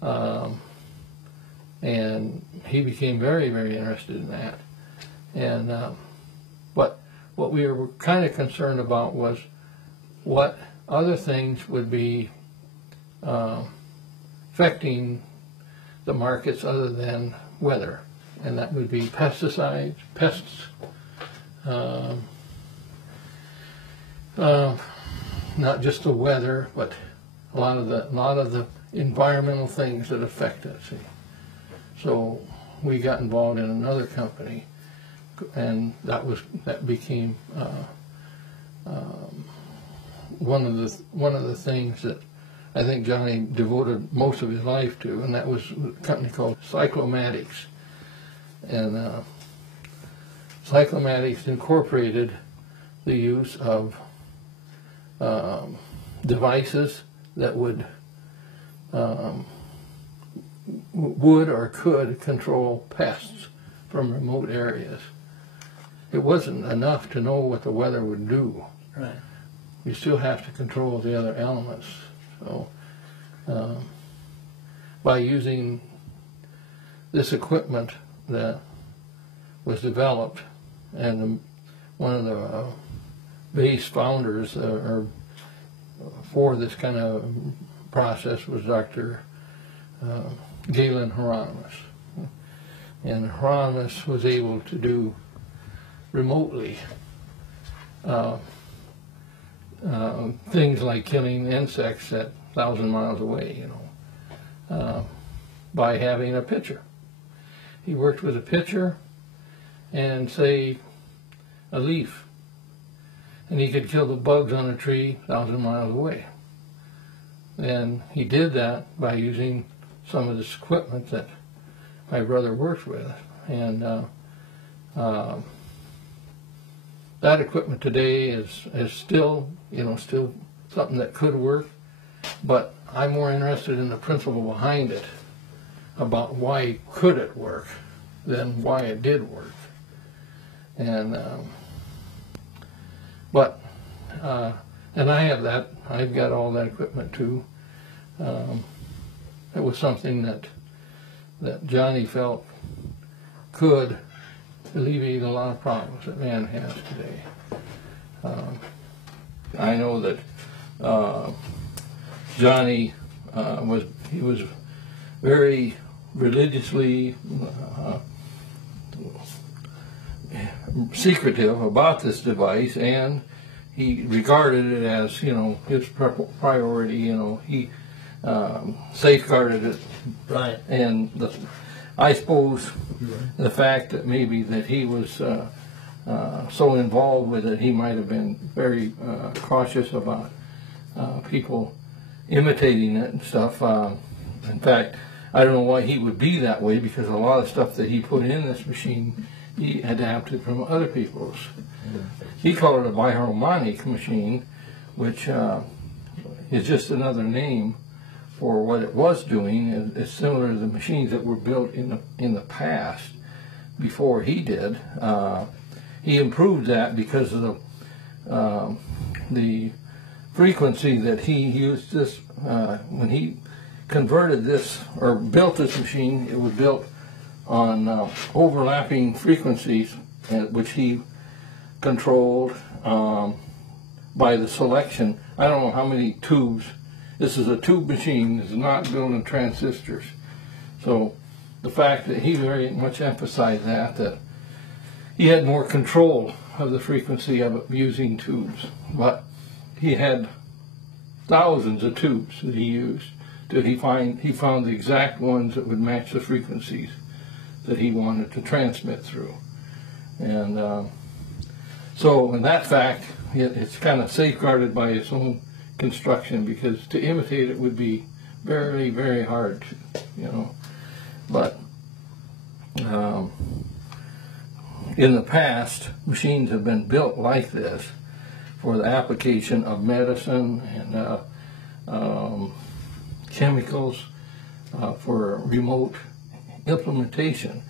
and he became very, very interested in that. And but what we were kind of concerned about was what other things would be affecting the markets other than weather, and that would be pesticides, pests, not just the weather, but a lot of the environmental things that affect us. So we got involved in another company, and that became one of the things that I think Johnny devoted most of his life to, and that was a company called Cyclomatics. And Cyclomatics incorporated the use of devices that would or could control pests from remote areas. It wasn't enough to know what the weather would do. Right. You still have to control the other elements. So by using this equipment that was developed, and one of the base founders for this kind of process was Dr. Galen Hieronymus. And Hieronymus was able to do remotely things like killing insects at 1,000 miles away, by having a pitcher. He worked with a pitcher and, say, a leaf, and he could kill the bugs on a tree 1,000 miles away. And he did that by using some of this equipment that my brother worked with. And that equipment today is still, still something that could work, but I'm more interested in the principle behind it, about why could it work than why it did work. And and I have that. I've got all that equipment too. It was something that Johnny felt could alleviate a lot of problems that man has today. I know that Johnny was very religiously secretive about this device, and he regarded it as his priority. He safeguarded it, right. And I suppose the fact that maybe that he was so involved with it, he might have been very cautious about people imitating it and stuff. In fact, I don't know why he would be that way, because a lot of stuff that he put in this machine he adapted from other people's. He called it a BIOHARMONIC machine, which is just another name for what it was doing. It's similar to the machines that were built in the past before he did. He improved that because of the frequency that he used. This when he converted this or built this machine, it was built on overlapping frequencies, which he controlled by the selection. I don't know how many tubes. This is a tube machine. It's not built in transistors. So the fact that he very much emphasized that he had more control of the frequency of it using tubes. But he had thousands of tubes that he used till he found the exact ones that would match the frequencies that he wanted to transmit through. And so in that fact, it's kind of safeguarded by its own construction, because to imitate it would be very, very hard, But in the past, machines have been built like this for the application of medicine and chemicals for remote implementation.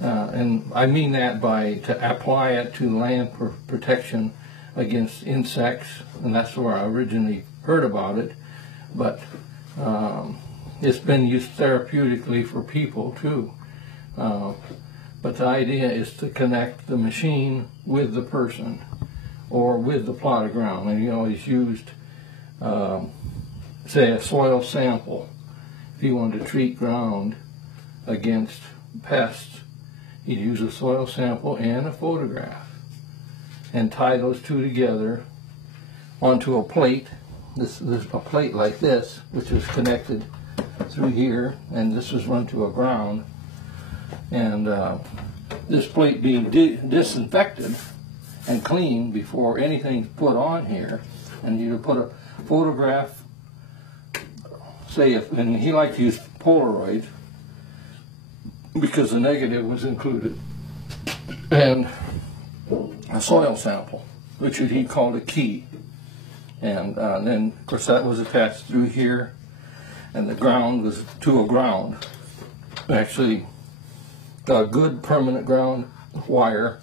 And I mean that by to apply it to land protection against insects, and that's where I originally heard about it. But it's been used therapeutically for people too. But the idea is to connect the machine with the person or with the plot of ground. And you always used, say, a soil sample. If you wanted to treat ground against pests, you'd use a soil sample and a photograph and tie those two together onto a plate. This is a plate like this, which is connected through here, and this is run to a ground. And this plate being disinfected and cleaned before anything's put on here, and you put a photograph, say, and he liked to use Polaroid because the negative was included, and a soil sample, which he called a key. And then, of course, that was attached through here, and the ground was to a ground. Actually, a good permanent ground wire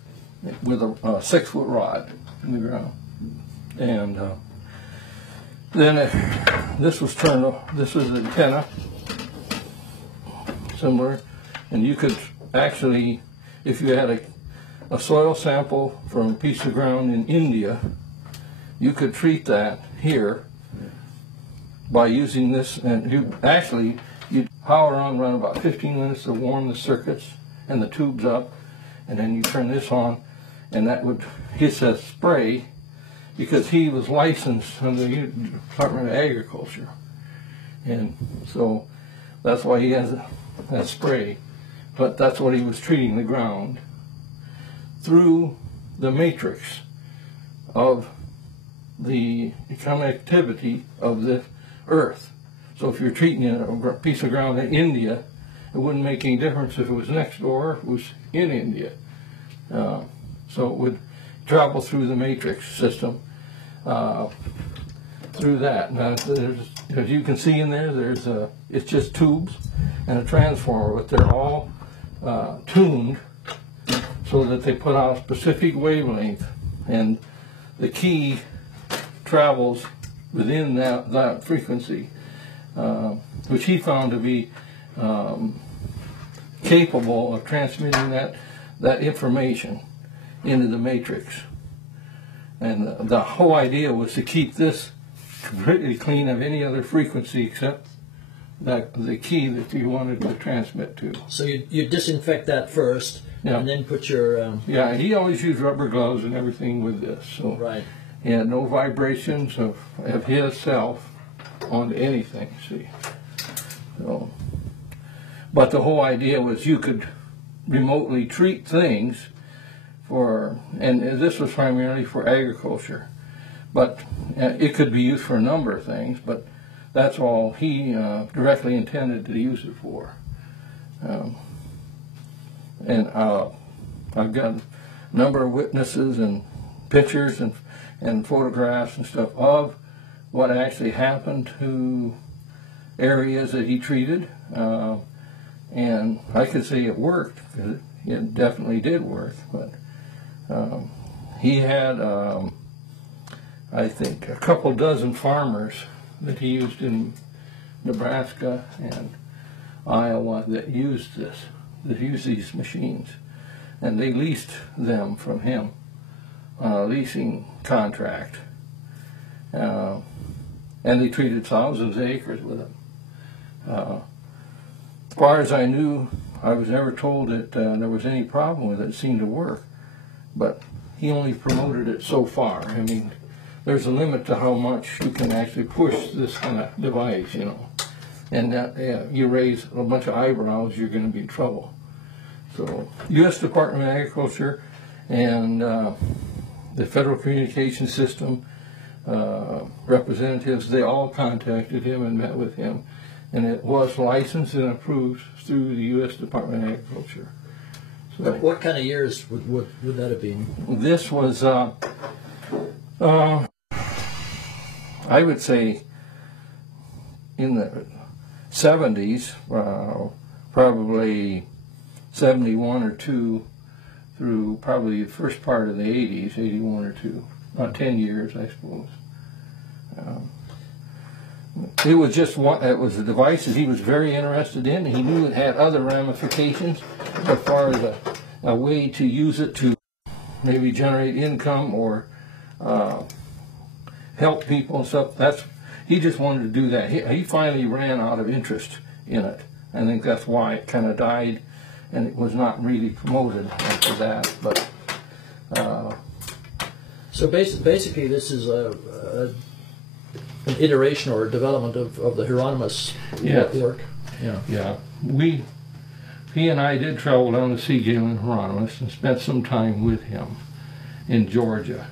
with a 6-foot rod in the ground. And then this was turned off. This was the antenna, similar. And you could actually, if you had a soil sample from a piece of ground in India, you could treat that here by using this, and you'd power on, run about 15 minutes to warm the circuits and the tubes up, and then you turn this on, and that would, he says, spray, because he was licensed under the Department of Agriculture, and so that's why he has that spray. But that's what he was treating the ground through the matrix of the connectivity of the earth. So if you're treating a piece of ground in India, it wouldn't make any difference if it was next door or if it was in India. So it would travel through the matrix system through that. Now, as you can see in there, it's just tubes and a transformer, but they're all tuned so that they put out a specific wavelength, and the key travels within that frequency, which he found to be capable of transmitting that information into the matrix. And the whole idea was to keep this completely clean of any other frequency except the key that you wanted to transmit to. So you disinfect that first, yeah, and then put your... Yeah, he always used rubber gloves and everything with this. So right. He had no vibrations of his self onto anything, see. So, but the whole idea was you could remotely treat things and this was primarily for agriculture, but it could be used for a number of things, but that's all he directly intended to use it for. And I've got a number of witnesses and pictures and photographs and stuff of what actually happened to areas that he treated, and I could say it worked, because it definitely did work. But he had, I think, a couple dozen farmers that he used in Nebraska and Iowa that used these machines, and they leased them from him on a leasing contract, and they treated thousands of acres with them. As far as I knew, I was never told that there was any problem with it. It seemed to work, but he only promoted it so far. I mean, there's a limit to how much you can actually push this kind of device, you know. And you raise a bunch of eyebrows, you're going to be in trouble. So, U.S. Department of Agriculture and the Federal Communication System representatives, they all contacted him and met with him. And it was licensed and approved through the U.S. Department of Agriculture. So, what kind of years would that have been? This was, I would say, in the 70s, probably 71 or 2 through probably the first part of the 80s, 81 or 2, about 10 years, I suppose. it was just one. It was a device that he was very interested in. He knew it had other ramifications as far as a way to use it to maybe generate income or help people and stuff. He just wanted to do that. He finally ran out of interest in it. I think that's why it kind of died, and it was not really promoted after that. But so basically, this is an iteration or a development of the Hieronymus work. Yeah. Yeah. He and I did travel down to see Galen Hieronymus and spent some time with him in Georgia.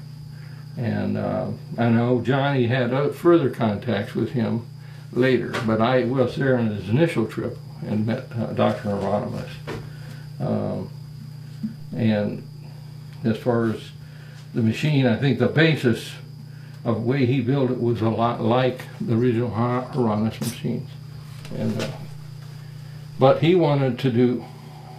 And I know Johnny had further contacts with him later, but I was there on his initial trip and met Dr. Hieronymus. And as far as the machine, I think the basis of the way he built it was a lot like the original Hieronymus machines. And but he wanted to do,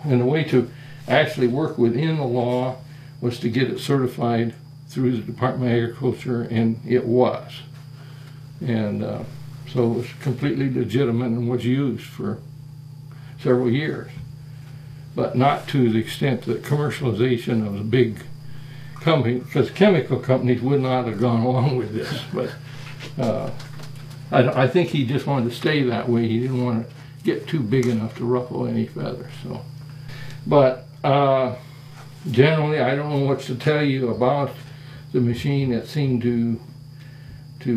and the way to actually work within the law was to get it certified through the Department of Agriculture, and it was. And so it was completely legitimate and was used for several years. But not to the extent that commercialization of the big company, because chemical companies would not have gone along with this. But I think he just wanted to stay that way. He didn't want to get too big enough to ruffle any feathers. So, but generally, I don't know what to tell you about the machine. That seemed to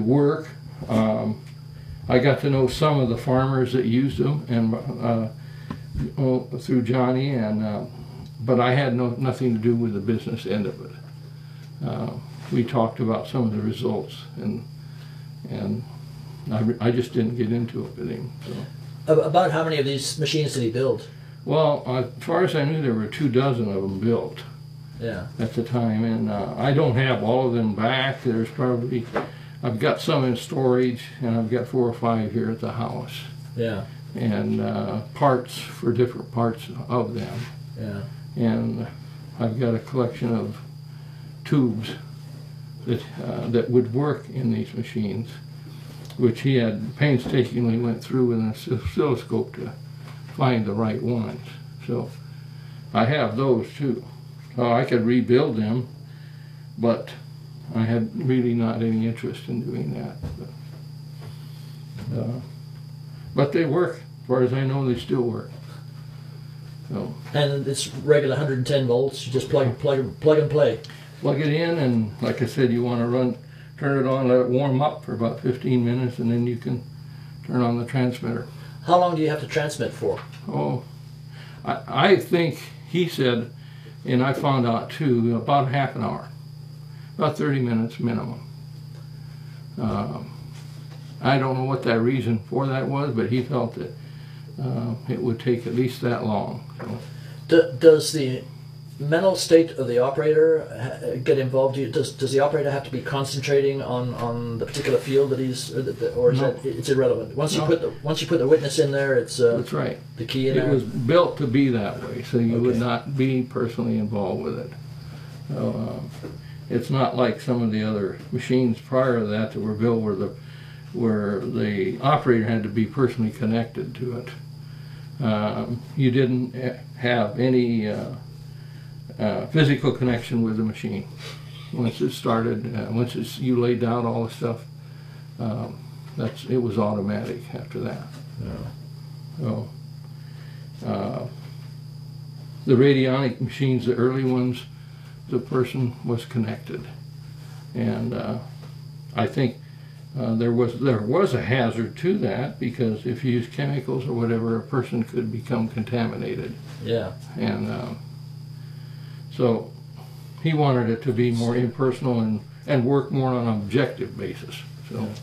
work. I got to know some of the farmers that used them, and through Johnny, and but I had nothing to do with the business end of it. We talked about some of the results, and I just didn't get into it with him. So. About how many of these machines did he build? Well, as far as I knew, there were 24 of them built. Yeah. At the time, and I don't have all of them back. There's probably, I've got some in storage, and I've got 4 or 5 here at the house. Yeah. And parts for different parts of them. Yeah. And I've got a collection of tubes that would work in these machines, which he had painstakingly went through with an oscilloscope to find the right ones. So I have those too. So I could rebuild them, but I had really not any interest in doing that. But they work. As far as I know, they still work. So. And it's regular 110 volts. You just plug and play. Plug it in, and like I said, you want to turn it on, let it warm up for about 15 minutes, and then you can turn on the transmitter. How long do you have to transmit for? Oh, I think he said, and I found out too, about half an hour, about 30 minutes minimum. I don't know what that reason for that was, but he felt that it would take at least that long. So. Does the mental state of the operator get involved? Does the operator have to be concentrating on the particular field that he's, or is it's irrelevant? Once you put the witness in there, it's that's right. The key in there. It was built to be that way, so you would not be personally involved with it. So, it's not like some of the other machines prior to that were built where the operator had to be personally connected to it. You didn't have any physical connection with the machine. Once it started, you laid down all the stuff, it was automatic after that. Yeah. So, the radionic machines, the early ones, the person was connected, and I think there was a hazard to that, because if you use chemicals or whatever, a person could become contaminated. Yeah. And so he wanted it to be more impersonal and work more on an objective basis. So. Yeah.